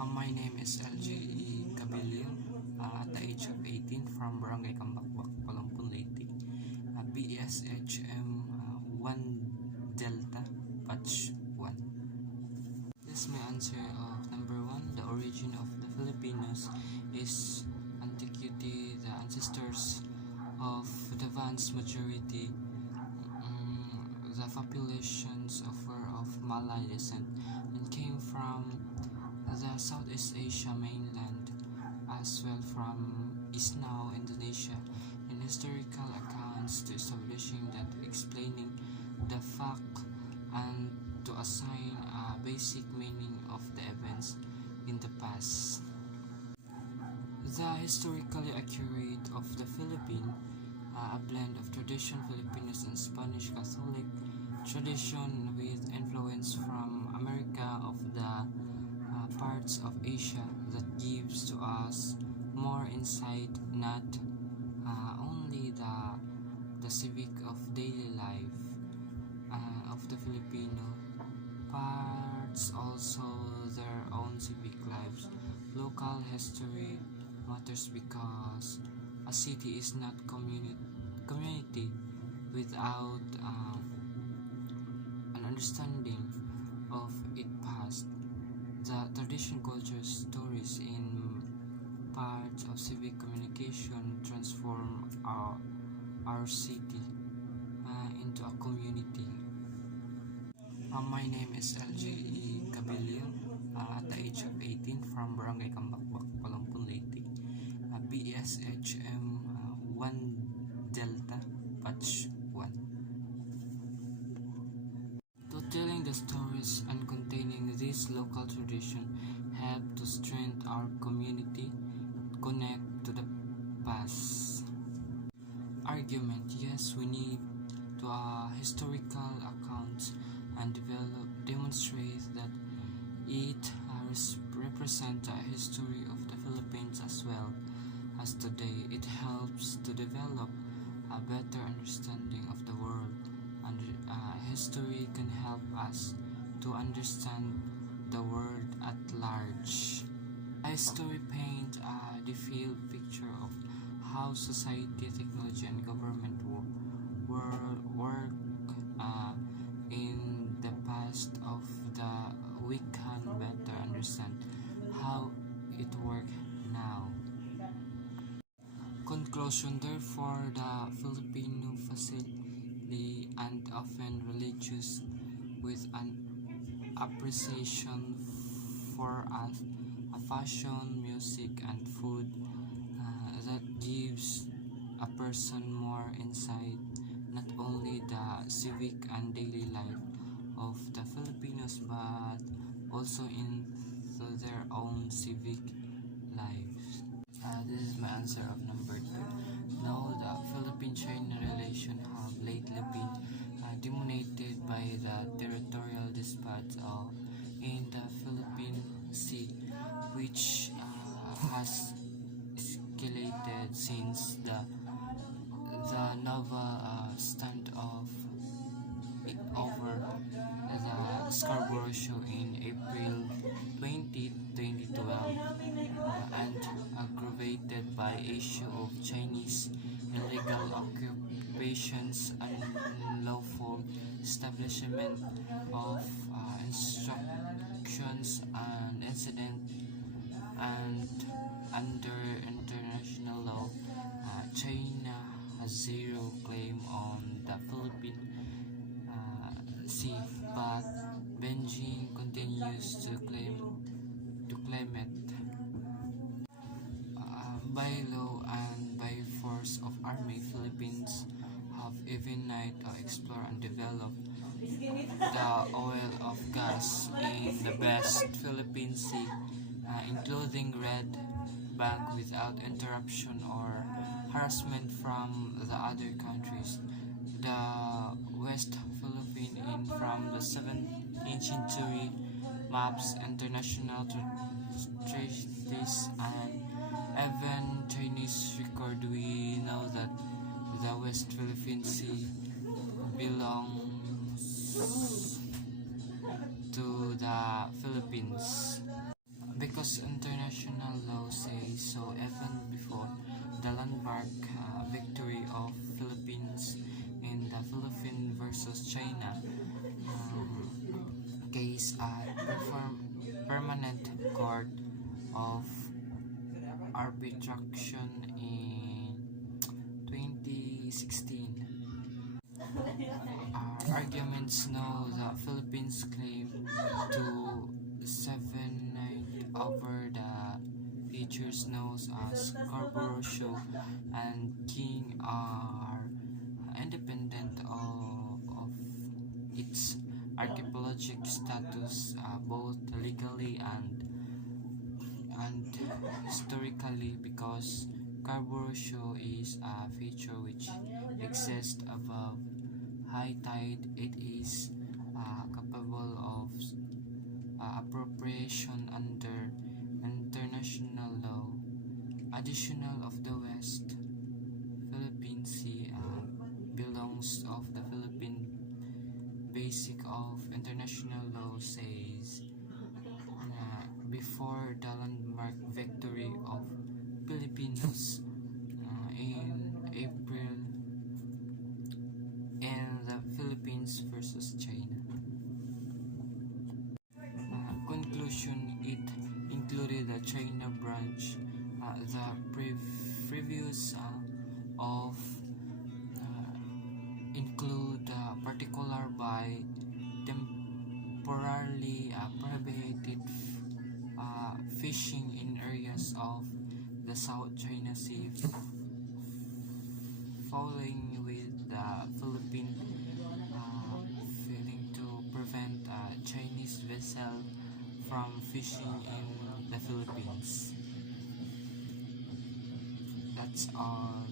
My name is LJE Cabilio, at the age of 18 from Barangay Kambakbak, Palampun, Leyte, BSHM 1 Delta, Batch 1. This is my answer of number 1. The origin of the Filipinos is antiquity. The ancestors of the vast majority, the populations were of Malay descent and came from the Southeast Asia mainland, as well from is now Indonesia, in historical accounts to establishing that, explaining the fact, and to assign a basic meaning of the events in the past. The historically accurate of the Philippines, a blend of traditional Filipinos and Spanish Catholic tradition with influence from America of the parts of Asia, that gives to us more insight, not only the civic of daily life of the Filipino parts, also their own civic lives. Local history matters because a city is not community without an understanding of its past. The tradition, culture, stories in parts of civic communication transform our city into a community. My name is LJE Cabilio, at the age of 18 from Barangay Kambakbak, Palampun, Leyte, BSHM 1 Delta, Batch 1. To telling the stories and containing this local tradition help to strengthen our community, connect to the past. Argument: yes, we need to historical accounts and demonstrate that it represents the history of the Philippines as well as today. It helps to develop a better understanding of the world, and history can help us to understand the world at large. History paints a detailed picture of how society, technology, and government work in the past of the we can better understand how it works now. Conclusion: therefore, the Filipino facility and often religious with an appreciation for a fashion, music, and food that gives a person more insight, not only the civic and daily life of the Filipinos, but also into their own civic lives. This is my answer of number 2. Now, the Philippine-China relation have lately been dominated by the territorial disputes in the Philippine Sea, which has escalated since the Nova standoff over the Scarborough Show in April 2012, and aggravated by issue of Chinese illegal occupations and unlawful establishment of instructions and incident, and under international law, China has zero claim on the Philippine Sea, but Beijing continues to claim it. By law and by force of army, Philippines have even night explore and develop the oil of gas in the West Philippine Sea, including Red Bank, without interruption or harassment from the other countries. The West Philippines from the 17th century maps, international treaties, and even Chinese record, we know that the West Philippine Sea belongs to the Philippines. Because because international law says so even before the landmark victory of Philippines in the Philippines versus China case at Permanent Court of Arbitration in 2016. Arguments know the Philippines claim to sevenate over the features known as Scarborough Shoal and King are independent of its archipelagic status both legally and historically because Scarborough Shoal is a feature which exists above high tide. It is capable of appropriation under international law. Additional of the West Philippine Sea belongs of the Philippine basic of international law says before the landmark victory of Filipinos in April in the Philippines versus China. Conclusion: it included the China branch, the previous of include particular by temporarily prohibited fishing in areas of the South China Sea, following with the Philippine failing to prevent Chinese vessel from fishing in the Philippines. That's all.